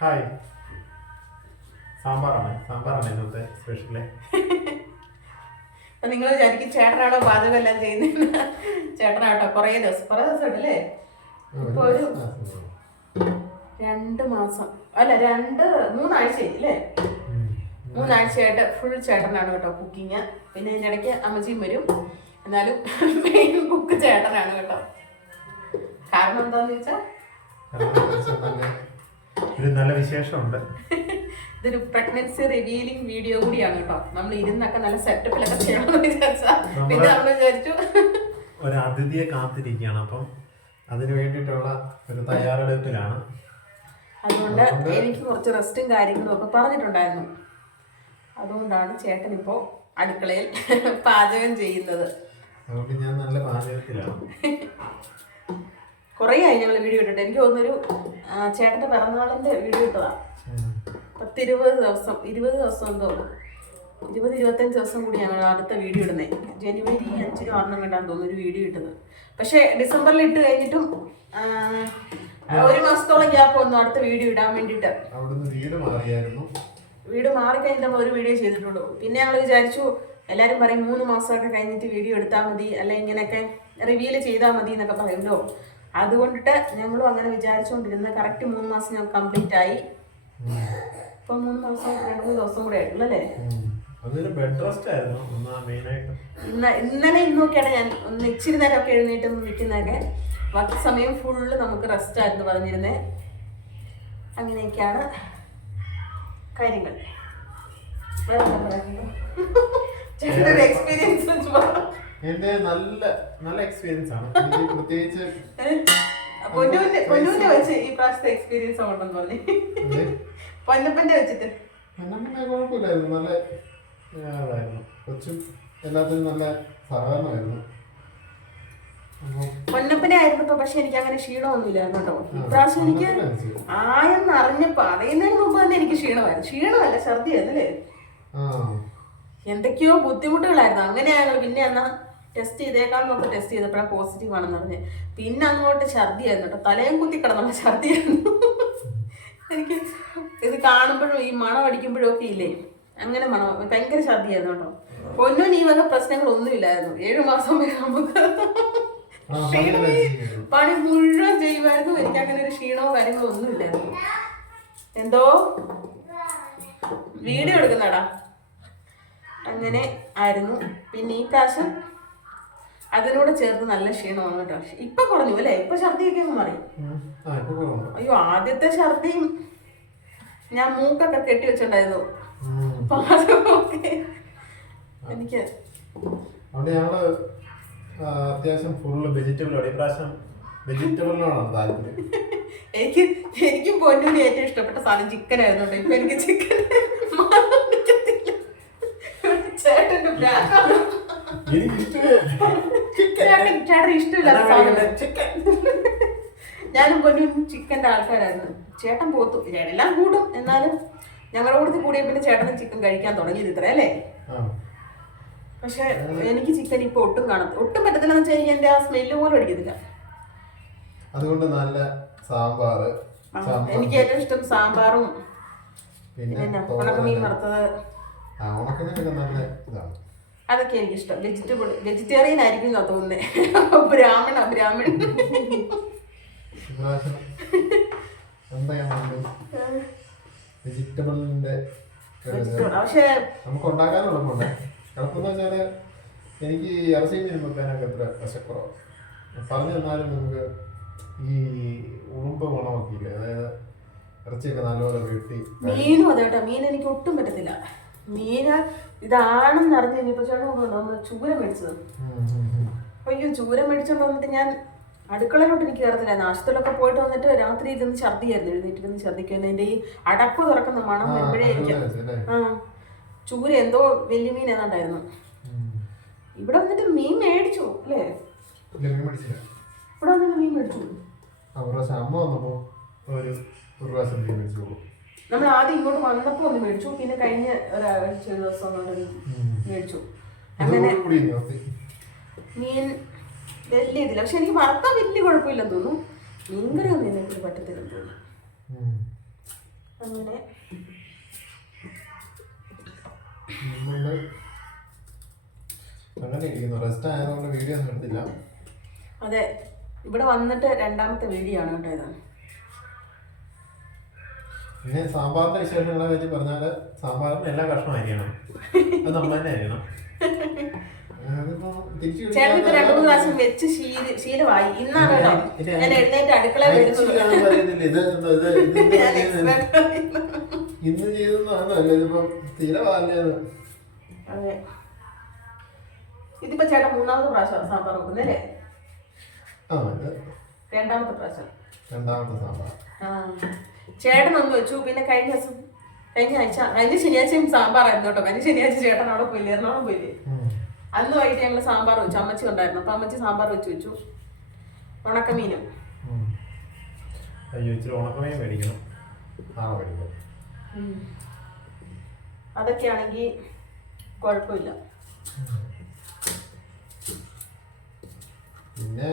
Hi. സാമ്പാറാണ്. സാമ്പാറാണ് ഇന്നത്തെ സ്പെഷ്യൽ നിങ്ങൾ വിചാരിക്കും ചേട്ടനാണോ പാചകം എല്ലാം ചെയ്യുന്നത് ചേട്ടനാട്ടോ കുറേ ദിവസം കുറേ ദിവസം ഉണ്ടല്ലേ ഒരു രണ്ട് മാസം. അല്ല രണ്ട് മൂന്നാഴ്ച അല്ലേ മൂന്നാഴ്ചയായിട്ട് ഫുൾ ചേട്ടനാണ് കേട്ടോ കുക്കിങ് പിന്നെ അതിന്റെ ഇടയ്ക്ക് അമ്മച്ചിയും വരും. എന്നാലും മെയിൻ കുക്ക് ചേട്ടനാണ് കേട്ടോ. കാരണം എന്താന്ന് വെച്ചാൽ ഒരു നല്ല വിശേഷമുണ്ട്. ഇതൊരു പ്രഗ്നൻസി റിവീലിംഗ് വീഡിയോ കൂടിയാണ് കേട്ടോ. നമ്മൾ ഇരുന്നൊക്കെ നല്ല സെറ്റപ്പിലൊക്കെ ചെയ്യണമെന്ന് വിചാരിച്ചാ. പിന്നെ നമ്മൾ വിചാരിച്ചു. ഒരു അതിഥിയെ കാത്തിരിക്കുകയാണ്. അപ്പം അതിന് വേണ്ടിയിട്ടുള്ള ഒരു തയ്യാറെടുപ്പിലാണ്. അതുകൊണ്ട് എനിക്ക് കുറച്ച് റെസ്റ്റും കാര്യങ്ങളും ഒക്കെ പറഞ്ഞിട്ടുണ്ടായിരുന്നു. അതുകൊണ്ടാണ് ചേട്ടൻ ഇപ്പോൾ അടുക്കളയിൽ പാചകം ചെയ്യുന്നത്. അതുകൊണ്ട് ഞാൻ നല്ല പാചകത്തിലാണ്. കുറേ ആയി ഞങ്ങൾ വീഡിയോ ഇട്ടിട്ട്. എനിക്ക് തോന്നുന്നൊരു ചേട്ടന്റെ ചേട്ടന്റെ പിറന്നാളിന്റെ വീഡിയോ ഇട്ടതാ. പത്തിരുപത് ദിവസം ഇരുപത് ദിവസം എന്തോ ഇരുപത് ഇരുപത്തഞ്ച് ദിവസം കൂടി ഞങ്ങൾ അടുത്ത വീഡിയോ ഇടുന്നത് ജനുവരി അഞ്ചിനും ആറിനും കണ്ടാന്ന് തോന്നുന്നു ഒരു വീഡിയോ ഇട്ടത്. പക്ഷേ ഡിസംബറിൽ ഇട്ട് കഴിഞ്ഞിട്ടും ഒരു മാസത്തോളം ഗ്യാപ്പ് വന്നു അടുത്ത വീഡിയോ ഇടാൻ വേണ്ടിട്ട് വീട് മാറിക്കഴിഞ്ഞിട്ട് നമ്മൾ ഒരു വീഡിയോ ചെയ്തിട്ടുള്ളൂ. പിന്നെ ഞങ്ങൾ വിചാരിച്ചു എല്ലാരും പറയും മൂന്ന് മാസമൊക്കെ കഴിഞ്ഞിട്ട് വീഡിയോ എടുത്താൽ മതി അല്ലെ ഇങ്ങനെയൊക്കെ റിവ്യൂൽ ചെയ്താൽ മതി എന്നൊക്കെ പറയുമല്ലോ അതുകൊണ്ടിട്ട് ഞങ്ങളും അങ്ങനെ വിചാരിച്ചുകൊണ്ടിരുന്ന കറക്റ്റ് മൂന്ന് മാസം ഞങ്ങൾ കംപ്ലീറ്റ് ആയി. ഇപ്പൊ മൂന്ന് മാസം രണ്ട് മൂന്ന് ദിവസം കൂടെ ആയിട്ടുള്ളൂ അല്ലേ? ഇന്ന ഇന്നലെ ഇന്നൊക്കെയാണ് ഞാൻ ഒന്ന് ഇച്ചിരി ഒക്കെ എഴുന്നേറ്റ് ഒന്ന് നിൽക്കുന്നതൊക്കെ. ബാക്കി സമയം ഫുള്ള് നമുക്ക് റെസ്റ്റ് ആയിരുന്നു പറഞ്ഞിരുന്നേ. അങ്ങനെയൊക്കെയാണ് കാര്യങ്ങൾ. വേറെ? ചേട്ടന്റെ എക്സ്പീരിയൻസ് വെച്ച് പറ. എന്റെ നല്ല നല്ല എക്സ്പീരിയൻസ് ആണ്. പ്രത്യേകിച്ച് ഏ? പൊന്നൂന്റെ പൊന്നൂന്റെ വെച്ച് ഈ പ്രാവശ്യത്തെ എക്സ്പീരിയൻസ് ഉണ്ടെന്ന് പറഞ്ഞു. ഇത് പൊന്നപ്പന്റെ വെച്ചിട്ട്. കുഴപ്പമില്ലായിരുന്നു. നല്ല ആ, ഇതായിരുന്നു കൊച്ചും എല്ലാത്തിനും നല്ല സഹകരണമായിരുന്നു. പക്ഷെ എനിക്ക് അങ്ങനെ ക്ഷീണമൊന്നുമില്ലായിരുന്നു കേട്ടോ. ഇപ്രാവശ്യം എനിക്ക് ആയെന്ന് അറിഞ്ഞപ്പോ അറിയുന്നതിന് മുമ്പ് തന്നെ എനിക്ക് ക്ഷീണമായിരുന്നു. ക്ഷീണമല്ല എന്തൊക്കെയോ ബുദ്ധിമുട്ടുകളായിരുന്നു. അങ്ങനെയാണല്ലോ പിന്നെ എന്നാ? ടെസ്റ്റ് ചെയ്തേക്കാം നമുക്ക് ടെസ്റ്റ് ചെയ്തപ്പോഴാണ് പോസിറ്റീവ് ആണെന്ന് പറഞ്ഞ്. പിന്നെ അങ്ങോട്ട് ഛർദിയായിരുന്നു കേട്ടോ. തലയും കുത്തി കിടന്നുള്ള ഛർദിയായിരുന്നു എനിക്ക് ഇത് കാണുമ്പോഴും ഈ മണം അടിക്കുമ്പോഴും ഒക്കെ ഇല്ലേ? അങ്ങനെ മണം. ഭയങ്കര ഛർദിയായിരുന്നു കേട്ടോ. പൊന്നും ഈ വക പ്രശ്നങ്ങളൊന്നുമില്ലായിരുന്നു ഏഴു മാസം വരെ നമുക്ക് പണി മുഴുവൻ ചെയ്യുമായിരുന്നു. എനിക്ക് അങ്ങനെ ഒരു ക്ഷീണമോ കാര്യങ്ങളോ ഒന്നുമില്ലായിരുന്നു എന്തോ? വീഡിയോ എടുക്കുന്നടാ അങ്ങനെ ആയിരുന്നു. പിന്നെ ഈ പ്രാവശ്യം അതിനോട് ചേർത്ത് നല്ല ക്ഷീണമാണ് കേട്ടോ. ഇപ്പൊ കുറഞ്ഞു അല്ലേ? ഇപ്പൊ ഛർദിയൊക്കെ അങ്ങ് മാറി. അയ്യോ ആദ്യത്തെ ഛർദിയും ഞാൻ മൂക്കൊക്കെ കെട്ടി വെച്ചിട്ടുണ്ടായിരുന്നു. ഉം. അപ്പൊ അതൊക്കെ എനിക്ക് അവിടെ ഞങ്ങൾ അത്യാവശ്യം ഫുള്ള് വെജിറ്റബിൾ ആണ്. ഇപ്രാവശ്യം വെജിറ്റബിളിനോടാണ് താല്പര്യം. എനിക്ക് എനിക്കും പൊന്നൂന് ഏറ്റവും ഇഷ്ടപ്പെട്ട സാധനം ചിക്കൻ ആയിരുന്നു ഇപ്പൊ എനിക്ക് ചിക്കൻ ചേട്ടന്റെ പ്രാന്താണ്. എനിക്ക് ഇഷ്ടമേ ചേട്ടൻ ചേട്ടന് ചിക്കൻ ഞാനും പൊന്നും ചിക്കന്റെ ആൾക്കാരായിരുന്നു. ചേട്ടൻ പോത്തു. എല്ലാം കൂടും എന്നാലും ഞങ്ങളുടെ കൂടെ കൂടിയ പിന്നെ ചേട്ടന് ചിക്കൻ കഴിക്കാൻ തുടങ്ങിയത് ഇത്ര അല്ലേ? പക്ഷെ എനിക്ക് ചിക്കൻ ഇപ്പൊ ഒട്ടും കാണത്തില്ല. ഒട്ടും പറ്റത്തില്ല എന്ന് വെച്ചാൽ എനിക്ക് എന്റെ ആ സ്മെല്ല് പോലും അടിക്കത്തില്ല. അതുകൊണ്ട് നല്ല സാമ്പാർ. എനിക്ക് ഏറ്റവും ഇഷ്ടം സാമ്പാറും. പിന്നെ ഉണക്കമീൻ. വറുത്തത്. ഉണക്കമീനൊക്കെ നല്ല ഇതാണ്. അതൊക്കെ എനിക്കിഷ്ടം. വെജിറ്റബിൾ വെജിറ്റേറിയൻ ആയിരിക്കും എന്നാ തോന്നുന്നേ. ബ്രാഹ്മണ ബ്രാഹ്മൺ എന്തായാലും വെജിറ്റബിളിന്റെ നമുക്ക് ഉണ്ടാക്കാൻ എളുപ്പമുണ്ട് എളുപ്പം എന്ന് വെച്ചാൽ എനിക്ക് ഇറച്ചി മീൻ വെക്കാനൊക്കെ എത്ര വശക്കുറവ് പറഞ്ഞു തന്നാലും നമുക്ക് ഈ ഉറുമ്പ് ഗുണമൊക്കെ ഇല്ലേ? അതായത് ഇറച്ചിയൊക്കെ നല്ലപോലെ വെട്ടി മീനും അതേട്ടോ. മീൻ എനിക്ക് ഒട്ടും പറ്റത്തില്ല. മീന് ഇതാണെന്ന് അറിഞ്ഞ് കഴിഞ്ഞപ്പോ ചേട്ടൻ കൊണ്ടുവന്നു ചൂര മേടിച്ചത് അപ്പൊ ഉം, ചൂരം അയ്യോ ചൂര മേടിച്ചോണ്ട് വന്നിട്ട് ഞാൻ അടുക്കളയിലോട്ട് എനിക്ക് കയറത്തില്ല നാശത്തിലൊക്കെ പോയിട്ട് വന്നിട്ട് രാത്രി ഇരുന്ന് ഛർദിയായിരുന്നു എഴുന്നേറ്റിരുന്ന് ഛർദിക്കുന്നത് എന്റെ ഈ അടപ്പ് തുറക്കുന്ന മണം എപ്പോഴേ വരുമ്പോഴേ എനിക്ക്? ആ ചൂര എന്തോ വലിയ മീൻ ഏതാണ്ടായിരുന്നു. ഇവിടെ വന്നിട്ട് മീൻ മേടിച്ചു അല്ലേ? ഇവിടെ വന്നിട്ട് മീൻ മേടിച്ചു. ഒരു പ്രാവശ്യം അമ്മ വന്നപ്പോ ഒരു ഒരു പ്രാവശ്യം മീൻ മേടിച്ചോളൂ നമ്മൾ ആദ്യം ഇങ്ങോട്ട് വന്നപ്പോൾ ഒന്ന് മേടിച്ചു. പിന്നെ കഴിഞ്ഞ ഒരാഴ്ച ഒരു ദിവസം കൊണ്ട് മേടിച്ചു. അങ്ങനെ മീൻ വലിയ ഇതില്ല. പക്ഷെ എനിക്ക് വറുത്താൽ വലിയ കുഴപ്പമില്ലെന്ന് തോന്നുന്നു. മീൻകറി ഒന്നും എന്നെ കൊണ്ട് പറ്റത്തില്ലെന്ന് തോന്നുന്നു. അങ്ങനെ. അതെ. ഇവിടെ വന്നിട്ട് രണ്ടാമത്തെ വീഡിയോ ആണ് കേട്ടോ ഇത്. പിന്നെ സാമ്പാറിന്റെ വിശേഷങ്ങളെ പറ്റി പറഞ്ഞാൽ സാമ്പാറിന് എല്ലാ കഷ്ണം അരിയണം. അത് നമ്മൾ തന്നെ അരിയണം. അതിപ്പോ തിരിച്ചു ചേട്ടൻ ഇപ്പൊ രണ്ടു മൂന്ന് പ്രാവശ്യം വെച്ച് ശീല ശീലമായി. ഇന്നാണ് കേട്ടോ ഞാൻ എഴുന്നേറ്റ് അടുക്കള വരുന്നത് ഞാൻ expert ആയിരുന്നു. ഇന്ന് ചെയ്തെന്നാണ് അല്ലേ ഇതിപ്പം സ്ഥിരമല്ലേ അതെ. ഇതിപ്പോ ചേട്ടൻ മൂന്നാമത്തെ പ്രാവശ്യം സാമ്പാർ വെക്കുന്നല്ലേ ആ ഇത് രണ്ടാമത്തെ പ്രാവശ്യം. രണ്ടാമത്തെ സാമ്പാർ. ആ. ചേട്ടൻ ഒന്ന് വെച്ചു. പിന്നെ കഴിഞ്ഞ ദിവസം കഴിഞ്ഞ ആഴ്ച അതിന് ശനിയാഴ്ചയും സാമ്പാറായിരുന്നു കേട്ടോ. കഴിഞ്ഞ ശനിയാഴ്ച ചേട്ടൻ അവിടെ പോയില്ലേ? എറണാകുളം പോയില്ലേ? അന്ന് വൈകിട്ട് ഞങ്ങൾ സാമ്പാർ വെച്ചു. അമ്മച്ചി ഉണ്ടായിരുന്നു. അപ്പൊ അമ്മച്ചി സാമ്പാർ വെച്ച് വെച്ചു. ഉണക്കമീനും. അയ്യോ ഇച്ചിരി ഉണക്കമേ മേടിക്കണം. ആ മേടിക്കണം അതൊക്കെയാണെങ്കിൽ കുഴപ്പമില്ല. പിന്നെ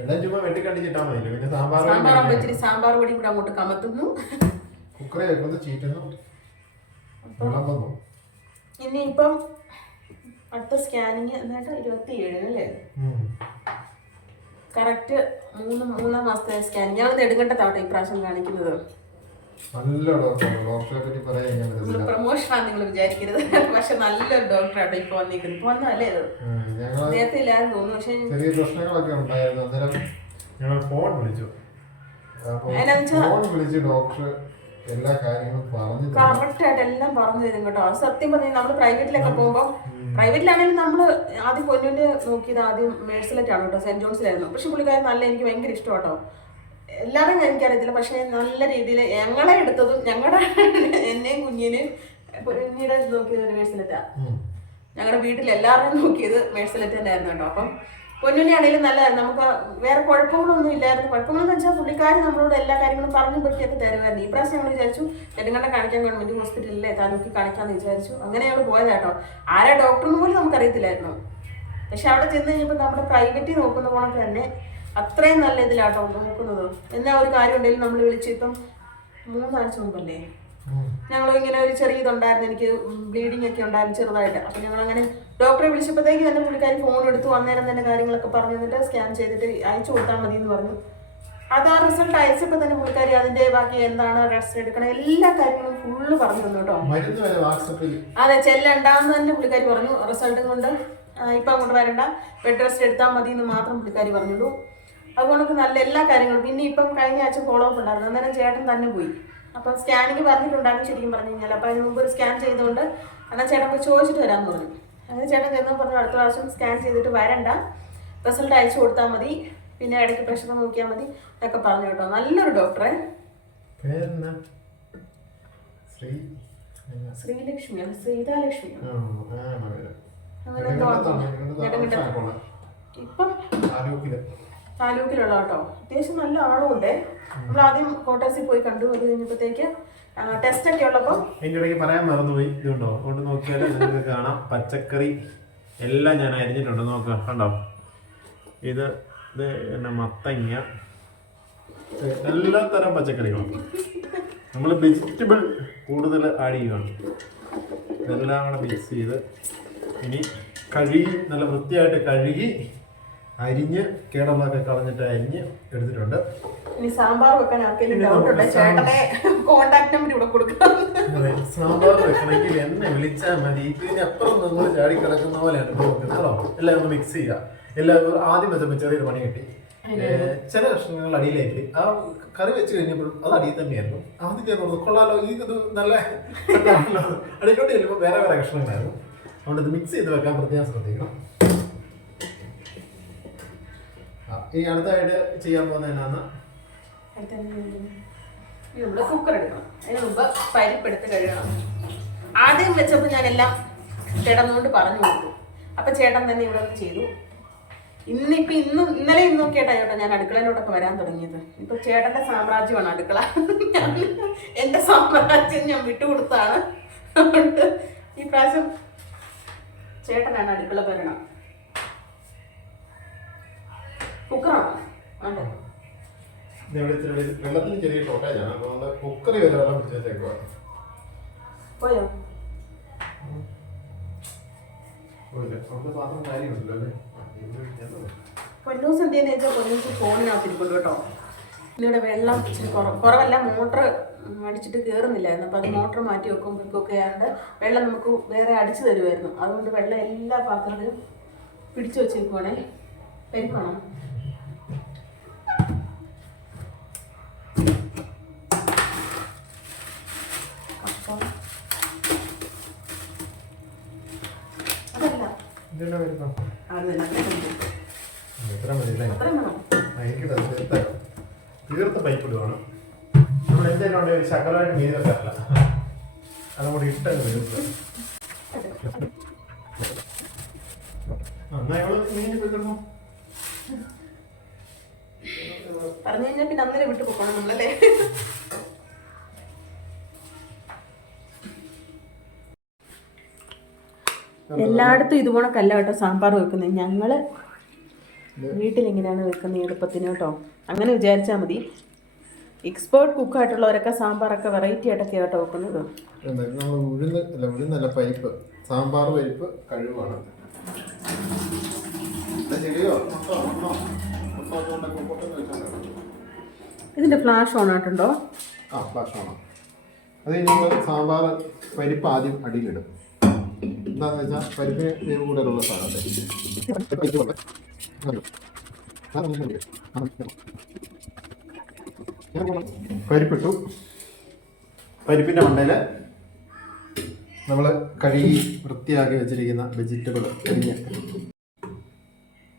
എല്ലാം ചുമ്മാ വെട്ടിക്കണ്ടിച്ചിട്ടാ മതി. പിന്നെ സാമ്പാർ സാമ്പാർ ആകുമ്പോൾ ഇച്ചിരി സാമ്പാർ പൊടി കൂടെ അങ്ങോട്ട് കമത്തുന്നു. കുക്കറെ വെക്കുന്നത് ചീറ്റുന്നു ഇനി ഇനിയിപ്പം അടുത്ത സ്കാനിങ് എന്നിട്ട് ഇരുപത്തി ഏഴ് അല്ലേ. കറക്റ്റ് മൂന്ന് മൂന്നാം മാസത്തെ സ്കാനിങ് ഞങ്ങൾ നെടുങ്കണ്ടത്താവട്ടെ ഇപ്രാവശ്യം കാണിക്കുന്നത്. നല്ല ഡോക്ടറെ പറ്റി പറയാൻ പ്രൊമോഷനാണ് നിങ്ങൾ വിചാരിക്കരുത്. പക്ഷെ നല്ലൊരു ഡോക്ടറാട്ടോ ഇപ്പൊ വന്നിരിക്കുന്നത്. ഇപ്പൊ വന്നല്ലേ അത് ഉം. ഞങ്ങൾ നേരത്തെ ഇല്ലാന്ന് തോന്നുന്നു. പക്ഷെ ചെറിയ പ്രശ്നങ്ങളൊക്കെ ഉണ്ടായിരുന്നു. അന്നേരം ഞങ്ങൾ ഫോൺ വിളിച്ചു. അപ്പൊ അതിനെന്ന് വെച്ചാ- ഫോൺ വിളിച്ച് ഡോക്ടർ എല്ലാ കാര്യങ്ങളും പറഞ്ഞു. കറക്റ്റ് ആയിട്ട് എല്ലാം പറഞ്ഞു തരും കേട്ടോ. സത്യം പറഞ്ഞാൽ നമ്മൾ പ്രൈവറ്റിലൊക്കെ പോകുമ്പോൾ പ്രൈവറ്റിലാണെങ്കിലും നമ്മൾ ആദ്യം പൊന്നുവിന്റെ നോക്കിയത് ആദ്യം മേഴ്സലറ്റ് ആണ് കേട്ടോ സെന്റ് ജോൺസിലായിരുന്നു. പക്ഷെ പുള്ളിക്കാരൻ നല്ല എനിക്ക് ഭയങ്കര ഇഷ്ടം കേട്ടോ. എല്ലാവരും എനിക്കറിയത്തില്ല. പക്ഷെ നല്ല രീതിയിൽ ഞങ്ങളെ എടുത്തതും ഞങ്ങളുടെ എന്നെയും കുഞ്ഞിനെയും കുഞ്ഞിയുടെ നോക്കിയത് മേഴ്സലറ്റാ. ഞങ്ങളുടെ വീട്ടിൽ എല്ലാവരും നോക്കിയത് മേഴ്സലറ്റ് തന്നെയായിരുന്നു കേട്ടോ. അപ്പം പൊന്നുണ്ണി ആണെങ്കിലും നല്ലതായിരുന്നു നമുക്ക് വേറെ കുഴപ്പങ്ങളൊന്നും ഇല്ലായിരുന്നു. കുഴപ്പങ്ങളെന്ന് വെച്ചാൽ പുള്ളിക്കാരി നമ്മളോട് എല്ലാ കാര്യങ്ങളും പറഞ്ഞു പറ്റിയൊക്കെ തരുമായിരുന്നു ഈ പ്രാവശ്യം ഞങ്ങൾ വിചാരിച്ചു നെടുങ്കണ്ട കാണിക്കാൻ ഗവൺമെന്റ് ഹോസ്പിറ്റലിലെ താലൂക്കിൽ കാണിക്കാന്ന് വിചാരിച്ചു. അങ്ങനെ ഞങ്ങൾ പോയത് കേട്ടോ. ആരാ ഡോക്ടറെന്ന് പോലും നമുക്കറിയത്തില്ലായിരുന്നു. പക്ഷെ അവിടെ ചെന്ന് കഴിഞ്ഞപ്പോൾ നമ്മുടെ പ്രൈവറ്റിൽ നോക്കുന്ന പോലെ തന്നെ അത്രയും നല്ല ഇതിലാട്ടോ നോക്കുന്നത്. എന്നാ ഒരു കാര്യം ഉണ്ടെങ്കിലും നമ്മൾ വിളിച്ചിപ്പം മൂന്നാഴ്ച മുമ്പല്ലേ. ഞങ്ങൾ ഇങ്ങനെ ഒരു ചെറിയ ഇതുണ്ടായിരുന്നു എനിക്ക് ബ്ലീഡിംഗ് ഒക്കെ ഉണ്ടായിരുന്നു ചെറുതായിട്ട്. അപ്പം ഞങ്ങൾ അങ്ങനെ ഡോക്ടറെ വിളിച്ചപ്പോഴത്തേക്ക് തന്നെ പുള്ളിക്കാരി ഫോൺ എടുത്തു. അന്നേരം തന്നെ കാര്യങ്ങളൊക്കെ പറഞ്ഞു തന്നിട്ട് സ്കാൻ ചെയ്തിട്ട് അയച്ചു കൊടുത്താൽ മതി എന്ന് പറഞ്ഞു. അത് ആ റിസൾട്ട് അയച്ചപ്പോൾ തന്നെ പുള്ളിക്കാരി അതിന്റെ ബാക്കി എന്താണ് റെസ്റ്റ് എടുക്കണം എല്ലാ കാര്യങ്ങളും ഫുള്ള് പറഞ്ഞു തന്നു കേട്ടോ. അതെ ചെല്ലണ്ടാന്ന് തന്നെ പുള്ളിക്കാരി പറഞ്ഞു. റിസൾട്ടും കൊണ്ട്. ഇപ്പൊ ഇപ്പം അങ്ങോട്ട് വരണ്ട. ബെഡ് റെസ്റ്റ് എടുത്താൽ മതി എന്ന് മാത്രം പുള്ളിക്കാരി പറഞ്ഞുള്ളൂ. അതുകൊണ്ട് നല്ല എല്ലാ കാര്യങ്ങളും. പിന്നെ ഇപ്പം കഴിഞ്ഞ ആഴ്ച ഫോളോ അപ്പ് ഉണ്ടായിരുന്നു. അന്നേരം ചേട്ടൻ തന്നെ പോയി. അപ്പം സ്കാനിങ് പറഞ്ഞിട്ടുണ്ടായിരുന്നു ശരിക്കും പറഞ്ഞു കഴിഞ്ഞാൽ. അപ്പം അതിന് മുമ്പ് ഒരു സ്കാൻ ചെയ്തുകൊണ്ട് എന്നാൽ ചേട്ടൻ പോയി ചോദിച്ചിട്ട് വരാമെന്ന് പറഞ്ഞു. അങ്ങനെ ചേട്ടൻ ചെന്ന് പറഞ്ഞു അടുത്ത പ്രാവശ്യം സ്കാൻ ചെയ്തിട്ട് വരണ്ട. റിസൾട്ട് അയച്ചു കൊടുത്താൽ മതി. പിന്നെ ഇടയ്ക്ക് പ്രഷർ നോക്കിയാൽ മതി എന്നൊക്കെ പറഞ്ഞു കേട്ടോ. നല്ലൊരു ഡോക്ടറെ. ശ്രീലക്ഷ്മി അല്ല സീതാലക്ഷ്മി. അങ്ങനെ. ഇപ്പം താലൂക്കിലുള്ള കേട്ടോ. അത്യാവശ്യം നല്ല ഉണ്ട് നമ്മൾ ആദ്യം കോട്ടേഴ്സിൽ പോയി കണ്ടു. അത് കഴിഞ്ഞപ്പോഴത്തേക്ക് ടെസ്റ്റ് ഒക്കെ ഉള്ളപ്പോൾ അതിന്റെ ഇടയ്ക്ക് പറയാൻ മറന്നുപോയി. ഇതുണ്ടോ? കൊണ്ട് നോക്കിയാൽ നിങ്ങൾക്ക് കാണാം. പച്ചക്കറി എല്ലാം ഞാൻ അരിഞ്ഞിട്ടുണ്ട്. നോക്ക കണ്ടോ? ഇത് ഇത് പിന്നെ മത്തങ്ങ. എല്ലാ തരം പച്ചക്കറികളും. നമ്മൾ വെജിറ്റബിൾ കൂടുതൽ ആഡ് ചെയ്യുകയാണ് ഇതെല്ലാം കൂടെ മിക്സ് ചെയ്ത് ഇനി കഴുകി നല്ല വൃത്തിയായിട്ട് കഴുകി അരിഞ്ഞ് കേടമൊക്കെ കളഞ്ഞിട്ട് അരിഞ്ഞ് എടുത്തിട്ടുണ്ട്. ഇനി സാമ്പാർ വെക്കാൻ ചേട്ടനെ കോണ്ടാക്ട് നമ്പർ ഇവിടെ കൊടുക്കാം അതെ, സാമ്പാർ വെക്കണമെങ്കിൽ എന്നെ വിളിച്ചാൽ മതി. ഇതിനപ്പുറം നമ്മൾ ചാടി കിടക്കുന്ന പോലെയാണ് ഇപ്പോൾ കേട്ടോ? എല്ലാം ഒന്ന് മിക്സ് ചെയ്യുക. ആദ്യം വെച്ചപ്പോൾ ചെറിയൊരു പണി കിട്ടി. ചില കഷ്ണങ്ങൾ അടിയിലേക്ക് ആ കറി വെച്ച് കഴിഞ്ഞപ്പോഴും അത് അടിയിൽ തന്നെയായിരുന്നു. ആദ്യം ഞാൻ കൊള്ളാലോ ഈ ഇത് നല്ല. അടിയിലോട്ട് ചെല്ലുമ്പോൾ വേറെ വേറെ കഷ്ണങ്ങളായിരുന്നു. അതുകൊണ്ട് ഇത് മിക്സ് ചെയ്ത് വെക്കാൻ പ്രത്യേകം ശ്രദ്ധിക്കണം ആ, ഇനി അടുത്തായിട്ട് ചെയ്യാൻ പോകുന്ന എന്നാന്ന്? ഇവിടെ കുക്കർ എടുക്കണം. അതിന് മുമ്പ് പരിപ്പെടുത്ത് കഴുകണം. ആദ്യം വെച്ചപ്പോൾ ഞാൻ എല്ലാം ചേട്ടനോട് പറഞ്ഞു കൊടുത്തു. അപ്പൊ ചേട്ടൻ തന്നെ ഇവിടെ ചെയ്തു. ഇന്നിപ്പോ ഇന്നും ഇന്നലെ ഇന്നും കേട്ടാ ചേട്ടാ ഞാൻ അടുക്കളയിലോട്ടൊക്കെ വരാൻ തുടങ്ങിയത്. ഇപ്പൊ ചേട്ടന്റെ സാമ്രാജ്യമാണ് അടുക്കള. എന്റെ സാമ്രാജ്യം ഞാൻ വിട്ടുകൊടുത്താണ് ഈ പ്രാവശ്യം ചേട്ടനാണ് അടുക്കള ഭരണം. കുക്കറാണോ വെള്ളത്തിന് ചെറിയ ഷോർട്ടേജ് ആണ്. അപ്പോൾ നമ്മൾ കുക്കറി വരെ വെള്ളം പോയോ. പൊന്നൂസ് എന്തെന്ന് വെച്ചാൽ പൊന്നൂസ് ഫോണിനകത്ത് ഇരിപ്പുണ്ട് കേട്ടോ. ഇവിടെ വെള്ളം ഇച്ചിരി കുറവ് കുറവല്ല മോട്ടർ അടിച്ചിട്ട് കയറുന്നില്ലായിരുന്നു അപ്പൊ അത് മോട്ടർ മാറ്റി വെക്കുമ്പോഴൊക്കെ ആണ്ട് വെള്ളം നമുക്ക് വേറെ അടിച്ചു തരുമായിരുന്നു അതുകൊണ്ട് വെള്ളം എല്ലാ പാത്രത്തിലും പിടിച്ചു വെച്ചിരിക്കുവാണെ പരിക്കണം അപ്പം അതല്ല ഇതെന്നാ വരുന്നോ? അത് തന്നെ അത്രയും മതി. എത്ര മതി അല്ലേ? അത്രയും വേണം ആ, എനിക്കിത് തീർത്ത? പൈപ്പ് ഇടുവാണ്. നമ്മൾ എന്തെങ്കിലും ഉണ്ടെങ്കിൽ ഒരു ശകലമായിട്ട് മീൻ വെക്കാറില്ല അതുകൂടി ഇട്ടങ്ങ് തീർത്ത്. ആ, എന്നാ ഇവൾ മീൻ പറഞ്ഞു കഴിഞ്ഞാൽ പിന്നെ അന്നേരം വിട്ടു പോകണം നമ്മളല്ലേ? എല്ലായിടത്തും ഇതുപോലെ കല്ല കേട്ടോ സാമ്പാർ വെക്കുന്നത്. ഞങ്ങൾ വീട്ടിലിങ്ങനെയാണ് വെക്കുന്നത് എളുപ്പത്തിന് കേട്ടോ. അങ്ങനെ വിചാരിച്ചാൽ മതി. എക്സ്പേർട്ട് കുക്കായിട്ടുള്ളവരൊക്കെ സാമ്പാറൊക്കെ വെറൈറ്റി ആയിട്ടൊക്കെ കേട്ടോ വെക്കുന്നത്. നമ്മൾ ഉഴുന്ന് അല്ല ഉഴുന്നല്ല പരിപ്പ്. സാമ്പാർ പരിപ്പ് കഴിവാണ് ഇതിന്റെ ഫ്ലാഷ് ഓൺ ആയിട്ടുണ്ടോ? ആ ഫ്ലാഷ് ആണ് അത് സാമ്പാർ പരിപ്പ് ആദ്യം അടിയിലിടും. എന്താണെന്ന് വെച്ചാൽ പരിപ്പ് വേവ് സാധനത്തെ പരിപ്പിട്ടു. പരിപ്പിന്റെ മണ്ടയിൽ നമ്മൾ കഴുകി വൃത്തിയാക്കി വെച്ചിരിക്കുന്ന വെജിറ്റബിൾ അരിഞ്ഞ്.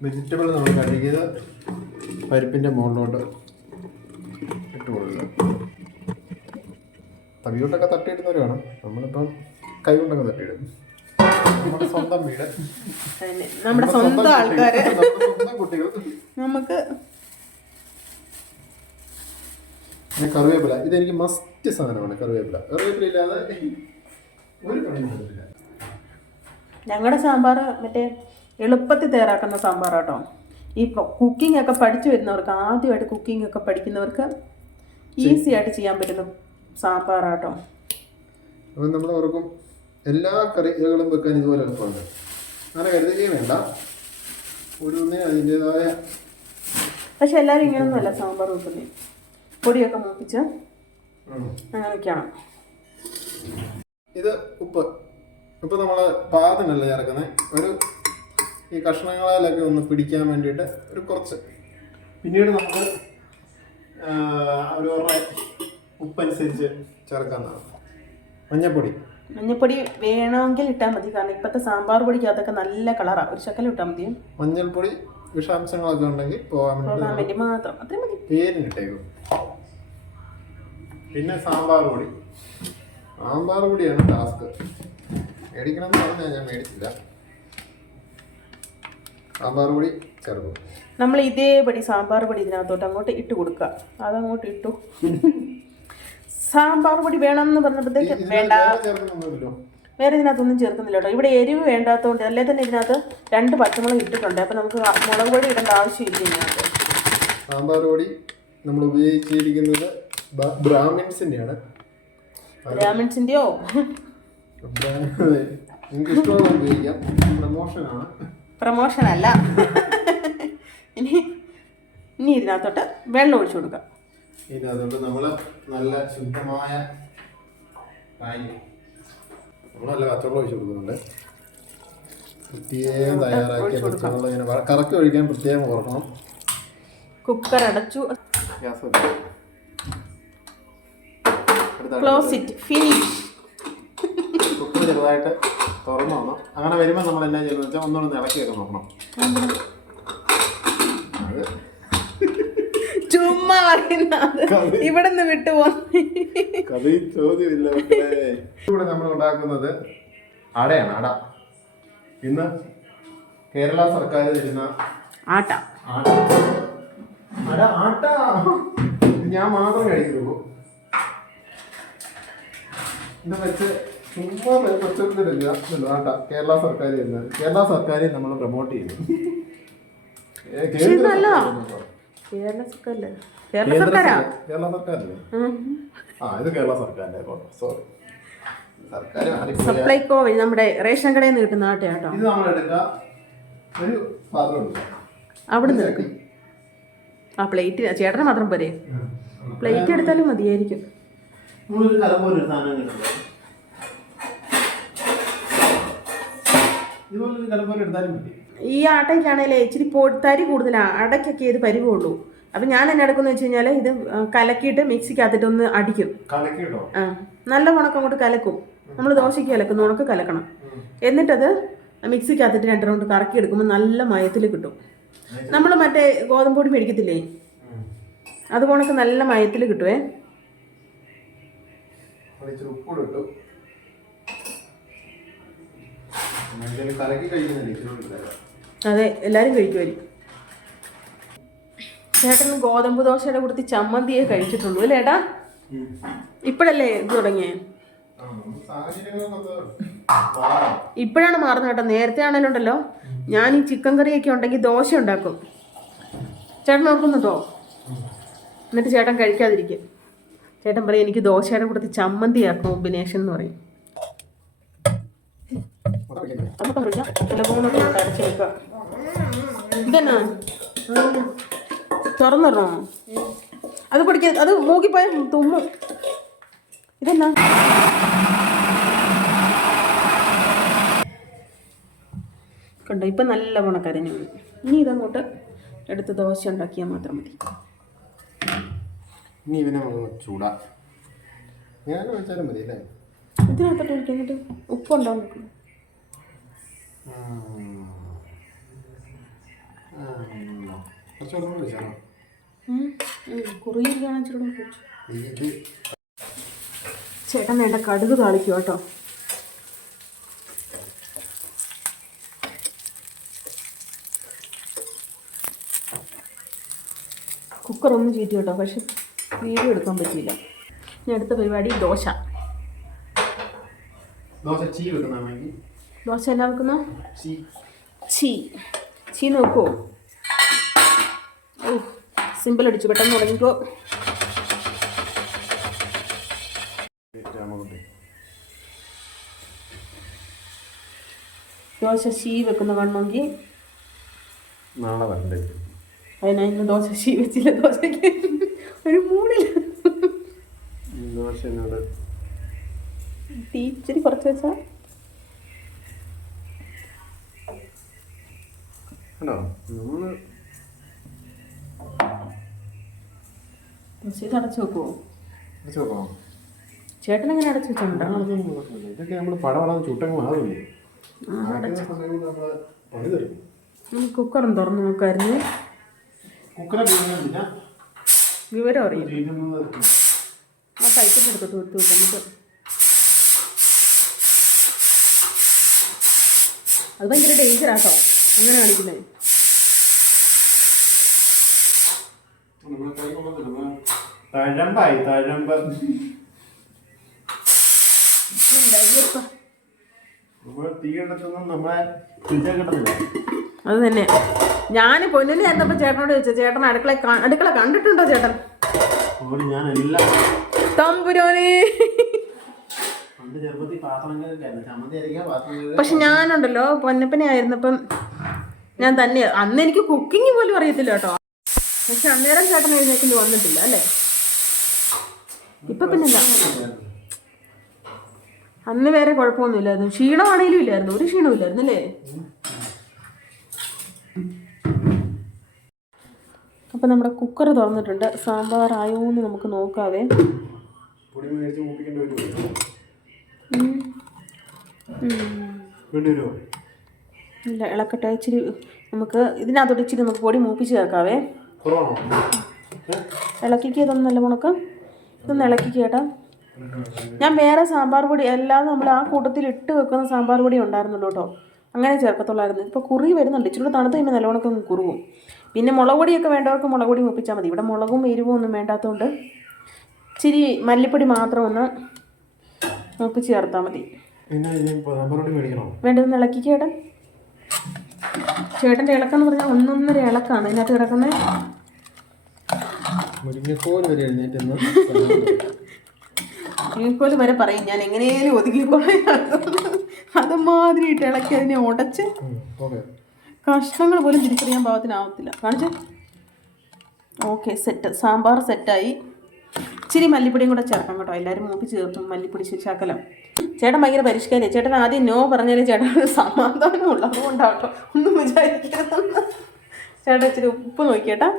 വെജിറ്റബിൾ നമ്മൾ കഴുകിയത് പരിപ്പിന്റെ മുകളിലോട്ട് ഇട്ട് കൊടുക്കുക. തവിയോട്ടൊക്കെ തട്ടിയിടുന്നവരാണ് നമ്മളിപ്പം കൈ കൊണ്ടൊക്കെ തട്ടിയിടും. നമ്മുടെ സ്വന്തം വീട്. നമ്മുടെ സ്വന്തം ആൾക്കാര്. കുട്ടികൾ. നമുക്ക് കറിവേപ്പില. ഇതെനിക്ക് മസ്റ്റ് സാധനമാണ് കറിവേപ്പില. കറിവേപ്പില ഇല്ലാതെ ഒരു പണിയും പറ്റത്തില്ല. ഞങ്ങളുടെ സാമ്പാർ മറ്റേ എളുപ്പത്തിൽ തയ്യാറാക്കുന്ന സാമ്പാർ കേട്ടോ ഈ കുക്കിംഗ് ഒക്കെ പഠിച്ചു വരുന്നവർക്ക് ആദ്യമായിട്ട് കുക്കിംഗ് ഒക്കെ പഠിക്കുന്നവർക്ക് ഈസി ആയിട്ട് ചെയ്യാൻ പറ്റുന്ന സാമ്പാറാട്ടോ അപ്പം നമ്മൾ ഓർക്കും എല്ലാ കറികളും വെക്കാൻ ഇതുപോലെ എളുപ്പമുണ്ട്. അങ്ങനെ കരുതുകയും വേണ്ട. ഓരോന്നിനും അതിന്റെതായ പക്ഷെ എല്ലാവരും ഇങ്ങനെയൊന്നുമല്ല സാമ്പാർ വെക്കുന്നത് പൊടിയൊക്കെ മൂപ്പിച്ച്. അങ്ങനെയൊക്കെയാണ് ഇത് ഉപ്പ്. ഉപ്പ് നമ്മൾ പാകത്തിനല്ല ചേർക്കുന്നത് ഒരു ഈ കഷ്ണങ്ങളിലൊക്കെ ഒന്ന് പിടിക്കാൻ വേണ്ടിയിട്ട് ഒരു കുറച്ച്. പിന്നീട് നമുക്ക് ഒരു ഉപ്പനുസരിച്ച് ചേർക്കാവുന്നതാണ് മഞ്ഞപ്പൊടി. മഞ്ഞപ്പൊടി വേണമെങ്കിൽ ഇട്ടാൽ മതി. കാരണം ഇപ്പോഴത്തെ സാമ്പാർ പൊടിക്കകത്തൊക്കെ നല്ല കളറാണ് ഒരു ശക്കലം ഇട്ടാൽ മതി മഞ്ഞൾപ്പൊടി വിഷാംശങ്ങളൊക്കെ ഉണ്ടെങ്കിൽ പോകാൻ പോകാൻ വേണ്ടി മാത്രം. അത്രയും മതി. പേരിനിട്ടേക്കും പിന്നെ സാമ്പാർ പൊടി. സാമ്പാർ പൊടിയാണ് ടാസ്ക് മേടിക്കണം എന്ന് പറഞ്ഞാൽ ഞാൻ മേടിച്ചില്ല. സാമ്പാർ പൊടി ചേർക്കും നമ്മൾ ഇതേപടി സാമ്പാർ പൊടി ഇതിനകത്തോട്ട് അങ്ങോട്ട് ഇട്ട് കൊടുക്കുക. അതങ്ങോട്ട് ഇട്ടു. സാമ്പാർ പൊടി വേണം എന്ന് പറഞ്ഞപ്പോഴത്തേക്ക് വേണ്ട. വേറെ ഇതിനകത്തൊന്നും ചേർക്കുന്നില്ല കേട്ടോ ഇവിടെ എരിവ് വേണ്ടാത്തതുകൊണ്ട് അല്ലേ തന്നെ ഇതിനകത്ത് രണ്ട് പച്ചമുളക് ഇട്ടിട്ടുണ്ട്. അപ്പം നമുക്ക് മുളക് പൊടി ഇടേണ്ട ആവശ്യമില്ല ഇതിനകത്ത്. സാമ്പാർ പൊടി നമ്മൾ ഉപയോഗിച്ചിരിക്കുന്നത് ബ്രാഹ്മിൻസിന്റെയാണ് ബ്രാഹ്മിൻസിന്റെയോ പ്രമോഷൻ അല്ല ഇനി ഇനി ഇതിനകത്തോട്ട് വെള്ളം ഒഴിച്ചു കൊടുക്കാം. ഇനി അതുകൊണ്ട് നമ്മൾ നല്ല ശുദ്ധമായ പാനി. നമ്മൾ നല്ല കച്ചവടം ഒഴിച്ച് കൊടുക്കുന്നുണ്ട്. പ്രത്യേകം തയ്യാറാക്കിയ പച്ചവെള്ളം ഇങ്ങനെ കറക്കി ഒഴിക്കാൻ പ്രത്യേകം ഓർക്കണം. കുക്കർ അടച്ചു. Gas. Close it finish cooker ചെറുതായിട്ട് തുറന്നു വന്നു അങ്ങനെ വരുമ്പോൾ നമ്മൾ എന്നാ ചെയ്യുന്നത് വെച്ചാൽ ഒന്നുകൂടെ വെക്കാൻ നോക്കണം. അത് ചുമ്മാ പറയുന്നത് ഇവിടെ നിന്ന് വിട്ടു പോന്നു. കഥയിൽ ചോദ്യമില്ല ഇവിടെ നമ്മൾ ഉണ്ടാക്കുന്നത് അടയാണ് അട ഇന്ന് കേരള സർക്കാർ തരുന്ന ആട്ട. ആട്ട. അട ആട്ട. ഞാൻ മാത്രം കഴിക്കുള്ളൂ. ഇത് വെച്ച് ചുമ്മാ ആട്ട. കേരള സർക്കാർ തരുന്നത്. കേരള സർക്കാർ നമ്മൾ പ്രൊമോട്ട് ചെയ്യുന്നു. കേരള കേരള സർക്കാരാ? കേരള സർക്കാരല്ലേ? ആ ഇത് കേരള സർക്കാരിന്റെ സോറി. സപ്ലൈകോ വഴി നമ്മുടെ റേഷൻ കടയിൽ നിന്ന് കിട്ടുന്ന ആട്ടെ കേട്ടോ. ഇത് നമ്മൾ എടുക്കുക ഒരു അവിടുന്ന് ആ പ്ലേറ്റ് ചേട്ടന് മാത്രം പോരെ? പ്ലേറ്റ് എടുത്താലും മതിയായിരിക്കും. ഇതുപോലെ കലം പോലെ ഒരു സാധനം കിട്ടുന്നത് ഇതുപോലൊരു പോലെ എടുത്താലും മതി. ഈ ആട്ടയ്ക്കാണെങ്കിൽ ഇച്ചിരി പൊ തരി കൂടുതലാണ് അടയ്ക്കൊക്കെ ഇത് പരിവുള്ളൂ. അപ്പം ഞാൻ എന്നെ എടുക്കുന്ന വെച്ച് കഴിഞ്ഞാൽ ഇത് കലക്കിയിട്ട് മിക്സിക്കകത്തിട്ട് ഒന്ന് അടിക്കും. ആ നല്ല ഉണക്കം അങ്ങോട്ട് കലക്കും. നമ്മൾ ദോശയ്ക്ക് കലക്കുന്ന ഉണക്ക് കലക്കണം. എന്നിട്ടത് മിക്സിക്കകത്തിട്ട് രണ്ട് റൗണ്ട് കറക്കി എടുക്കുമ്പോൾ നല്ല മയത്തിൽ കിട്ടും. നമ്മൾ മറ്റേ ഗോതമ്പ് പൊടി മേടിക്കത്തില്ലേ അത് ഉണക്ക് നല്ല മയത്തിൽ കിട്ടുവേ. കലക്കി കഴിക്കുന്നില്ല ഇട്ടേക്കാം. അതെ എല്ലാവരും കഴിക്കുമായിരിക്കും. ചേട്ടൻ ഗോതമ്പ് ദോശയുടെ കൂടത്തി ചമ്മന്തിയെ കഴിച്ചിട്ടുള്ളൂ അല്ലേ ഏട്ടാ? ഇപ്പോഴല്ലേ ഇത് തുടങ്ങിയേ. ഇപ്പോഴാണ് മാറുന്നത് കേട്ടോ. നേരത്തെ ആണെങ്കിലും ഉണ്ടല്ലോ ഞാൻ ഈ ചിക്കൻ കറിയൊക്കെ ഉണ്ടെങ്കിൽ ദോശ ഉണ്ടാക്കും. ചേട്ടൻ ഓർക്കുന്നുണ്ടോ? എന്നിട്ട് ചേട്ടൻ കഴിക്കാതിരിക്കും. ചേട്ടൻ പറയും എനിക്ക് ദോശയുടെ കൂടത്തി ചമ്മന്തിയാക്കും കോമ്പിനേഷൻ എന്ന് പറയും. നമുക്ക് ഇതെന്നാ? തുറന്നിടണോ അത് പിടിക്ക അത് മൂക്കിപ്പോയ തുമ്മും. ഇതെന്നാ കണ്ടോ? ഇപ്പം നല്ല ഉണക്കരഞ്ഞു ഇനി ഇതങ്ങോട്ട് എടുത്ത് ദോശ ഉണ്ടാക്കിയാൽ മാത്രം മതി. ഇനി ഇവനെ ചൂടാ. ഇതിനകത്തോട്ട് ഒഴിക്കുന്നിട്ട് ഉപ്പുണ്ടോ നോക്കും ചേട്ടൻ വേണ്ട കടുക് താളിക്കും കേട്ടോ. കുക്കർ ഒന്നും ചീറ്റി കേട്ടോ പക്ഷെ വീഡിയോ എടുക്കാൻ പറ്റിയില്ല. ഞാൻ അടുത്ത പരിപാടി ദോശ. ദോശ ചീ വെക്കുന്നതാണെങ്കിൽ ദോശ എന്നാ വെക്കുന്ന ചീ. ചീ നോക്കുമോ ഓ സിമ്പിൾ അടിച്ചു. പെട്ടെന്ന് തുടങ്ങിക്കോ. ദോശ ശീ വെക്കുന്ന കാണണമെങ്കിൽ നാളെ വരണ്ടേ. അതിനാ ഇന്ന് ദോശ ശീ വെച്ചില്ല ദോശയ്ക്ക് ഒരു മൂടില്ല. ദോശ ഇച്ചിരി കുറച്ച് വെച്ചാൽ ദോശ ഇത് അടച്ചു വെക്കുമോ വെച്ച് നോക്കാം ചേട്ടൻ എങ്ങനെ അടച്ചു വെച്ചിട്ടുണ്ടോ? ഇതൊക്കെ നമ്മൾ ചുട്ടങ്ങ് മാറില്ലേ കുക്കറും തുറന്നു നോക്കായിരുന്നു. വിവരം അറിയാം ആ പൈപ്പിന്റെ അടുത്തോട്ട് വിട്ടു വെക്കാം നമുക്ക്. അത് ഭയങ്കര ഡേഞ്ചറാട്ടോ അങ്ങനെ കാണിക്കുന്നത് നമ്മളെ കൈ കൊള്ളത്തില്ല നമ്മളെ തഴമ്പായി തഴമ്പ്. നമ്മൾ തീ എടുത്തൊന്നും നമ്മളെ തിരിച്ചാൽ അത് തന്നെ. ഞാൻ പൊന്നിന് ചെന്നപ്പോൾ ചേട്ടനോട് ചോദിച്ചു ചേട്ടൻ അടുക്കള അടുക്കള കണ്ടിട്ടുണ്ടോ ചേട്ടൻ? തമ്പുരോനെ. പക്ഷെ ഞാനുണ്ടല്ലോ പൊന്നപ്പനെ ആയിരുന്നപ്പം ഞാൻ തന്നെ അന്ന് എനിക്ക് കുക്കിംഗ് പോലും അറിയത്തില്ല കേട്ടോ. പക്ഷെ അന്നേരം ചേട്ടൻ എഴുന്നേക്കിന് വന്നിട്ടില്ല അല്ലേ? ഇപ്പൊ പിന്നെ അന്ന് വേറെ കുഴപ്പമൊന്നുമില്ലായിരുന്നു. ക്ഷീണമാണേലും ഇല്ലായിരുന്നു. ഒരു ക്ഷീണവും ഇല്ലായിരുന്നു അല്ലേ? അപ്പം നമ്മുടെ കുക്കർ തുറന്നിട്ടുണ്ട്. സാമ്പാർ ആയോ എന്ന് നമുക്ക് നോക്കാവേ. ഉം. ഉം. വേണ്ടി വരുമോ? ഇല്ല ഇളക്കട്ടെ. ഇച്ചിരി നമുക്ക് ഇതിനകത്തോട്ട് ഇച്ചിരി നമുക്ക് പൊടി മൂപ്പിച്ച് ചേർക്കാവേ. കുറവാണോ ഇളക്കിക്ക് ഇതൊന്നും നല്ല മുണക്ക്. ഇതൊന്ന് ഇളക്കിക്ക് കേട്ടോ. ഞാൻ വേറെ സാമ്പാർ പൊടി അല്ലാതെ നമ്മൾ ആ കൂട്ടത്തിൽ ഇട്ട് വെക്കുന്ന സാമ്പാർ പൊടി ഉണ്ടായിരുന്നുള്ളൂ കേട്ടോ. അങ്ങനെ ചേർക്കത്തുള്ളായിരുന്നു. ഇപ്പോൾ കുറി വരുന്നുണ്ട്. ഇച്ചിരി കൂടെ തണുത്ത് കഴിയുമ്പോൾ നല്ലവണ്ണം കുറുവും. പിന്നെ മുളക് പൊടിയൊക്കെ വേണ്ടവർക്ക് മുളക് പൊടി മുപ്പിച്ചാൽ മതി. ഇവിടെ മുളകും എരിവും ഒന്നും വേണ്ടാത്തതുകൊണ്ട് ഇച്ചിരി മല്ലിപ്പൊടി മാത്രം ഒന്ന് മുപ്പിച്ച് ചേർത്താൽ മതി. പിന്നെ ഇനി സാമ്പാറോട്ടി മേടിക്കണോ വേണ്ടതൊന്ന് ഇളക്കിക്ക് ചേട്ടൻ ചേട്ടന്റെ ഇളക്കം എന്ന് പറഞ്ഞാൽ ഒന്നൊന്നര ഇളക്കാണ്. ഇതിനകത്ത് കിടക്കുന്നത് മുരിങ്ങക്കോൽ വരെ പറയും. ഞാൻ എങ്ങനെയും ഒതുക്കിക്കോളാം അതുമാതിരി ഇട്ട് ഇളക്കി അതിനെ ഉടച്ച് കഷ്ണങ്ങൾ പോലും തിരിച്ചറിയാൻ പാകത്തിനാവത്തില്ല. കാണിച്ചേ? Okay set. സാമ്പാർ സെറ്റായി. ഇച്ചിരി മല്ലിപ്പൊടിയും കൂടെ ചേർക്കാം കേട്ടോ. എല്ലാവരും മൂപ്പി ചേർത്തും മല്ലിപ്പൊടി ശാക്കലം ചേട്ടൻ ഭയങ്കര പരിഷ്കാരം ചേട്ടൻ ആദ്യം നോ പറഞ്ഞാലും ചേട്ടൻ ഒരു സമാധാനം ഉള്ളത് അതുകൊണ്ടാട്ടോ ഒന്നും വിചാരിക്കരുതെന്ന്. ചേട്ടൻ ഇച്ചിരി ഉപ്പ് നോക്കിയേട്ടാ.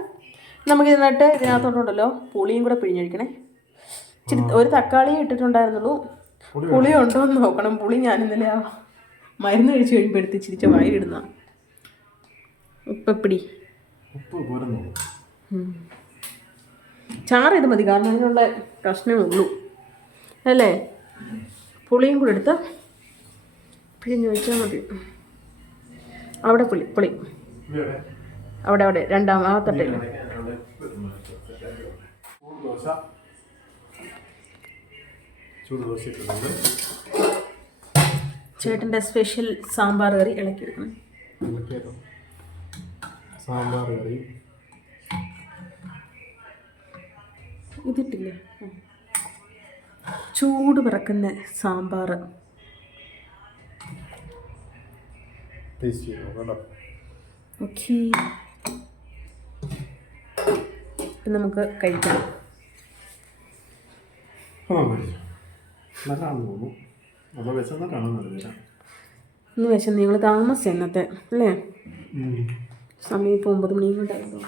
നമുക്ക് ഇതിനകത്ത് ഇതിനകത്തോട്ടുണ്ടല്ലോ പുളിയും കൂടെ പിഴിഞ്ഞൊഴിക്കണേ. ഇച്ചിരി ഒരു തക്കാളി ഇട്ടിട്ടുണ്ടായിരുന്നുള്ളൂ. പുളി ഉണ്ടോ എന്ന് നോക്കണം. പുളി ഞാൻ ഇന്നലെ ആ മരുന്ന് കഴിച്ച് കഴിയുമ്പോഴത്തെ ചിരിച്ച വായിലിടുന്ന. ഉപ്പപ്പിടി. ഉപ്പ് പോരുന്നു ചാറ് ഇത് മതി. കാരണം അതിനുള്ള പ്രശ്നമേ ഉള്ളൂ. അല്ലേ? പുളിയും കൂടെ എടുത്ത് പിഴിഞ്ഞ് വെച്ചാൽ മതി. അവിടെ പുളി പുളി. അവിടെ അവിടെ. രണ്ടാം ആ ദോശ ചേട്ടന്റെ സ്പെഷ്യൽ സാമ്പാർ കറി ഇളക്കി എടുക്കണം. സാമ്പാർ കറി. ഇതിട്ടില്ലേ. ചൂട് പിറക്കുന്ന സാമ്പാർ. ഓക്കെ. നമുക്ക് കഴിക്കാം. ഇന്ന് വിഷം നിങ്ങൾ താമസിച്ചു ഇന്നത്തെ അല്ലേ? സമയം ഇപ്പോൾ ഒമ്പത് മണിയും കൊണ്ടായിരുന്നു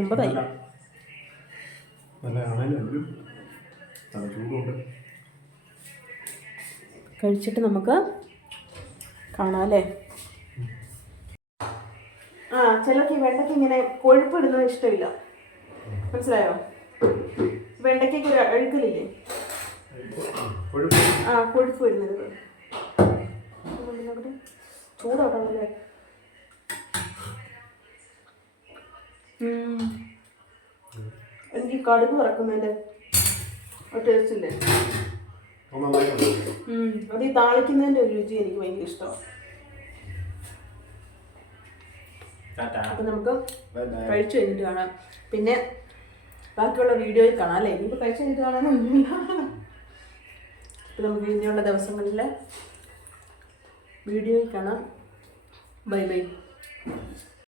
ഒമ്പതായി നല്ല നല്ല ആണെങ്കിലും നല്ല കഴിച്ചിട്ട് നമുക്ക് കാണാം അല്ലേ? ആ ചിലർക്ക് ഈ വെണ്ടയ്ക്ക് ഇങ്ങനെ കൊഴുപ്പ് ഇടുന്നത് ഇഷ്ടമില്ല. മനസ്സിലായോ? വെണ്ടയ്ക്കൊക്കെ ഒരു അഴുക്കലില്ലേ? ആ കൊഴുപ്പ് വരുന്നത് ചൂടോട്ടല്ലേ എനിക്ക് കടുക് ഇറക്കുന്നതിന്റെ ടേസ്റ്റ് ഇല്ലേ. അത് ഈ താളിക്കുന്നതിന്റെ ഒരു രുചി എനിക്ക് ഭയങ്കര ഇഷ്ടമാണ്. അപ്പം നമുക്ക് കഴിച്ചു കഴിഞ്ഞിട്ട് കാണാം. പിന്നെ ബാക്കിയുള്ള വീഡിയോയിൽ കാണാം അല്ലേ? ഇനിയിപ്പോൾ കഴിച്ചു കഴിഞ്ഞിട്ട് കാണാനൊന്നുമില്ല. അപ്പം നമുക്ക് ഇനിയുള്ള ദിവസങ്ങളിൽ വീഡിയോയിൽ കാണാം. Bye bye.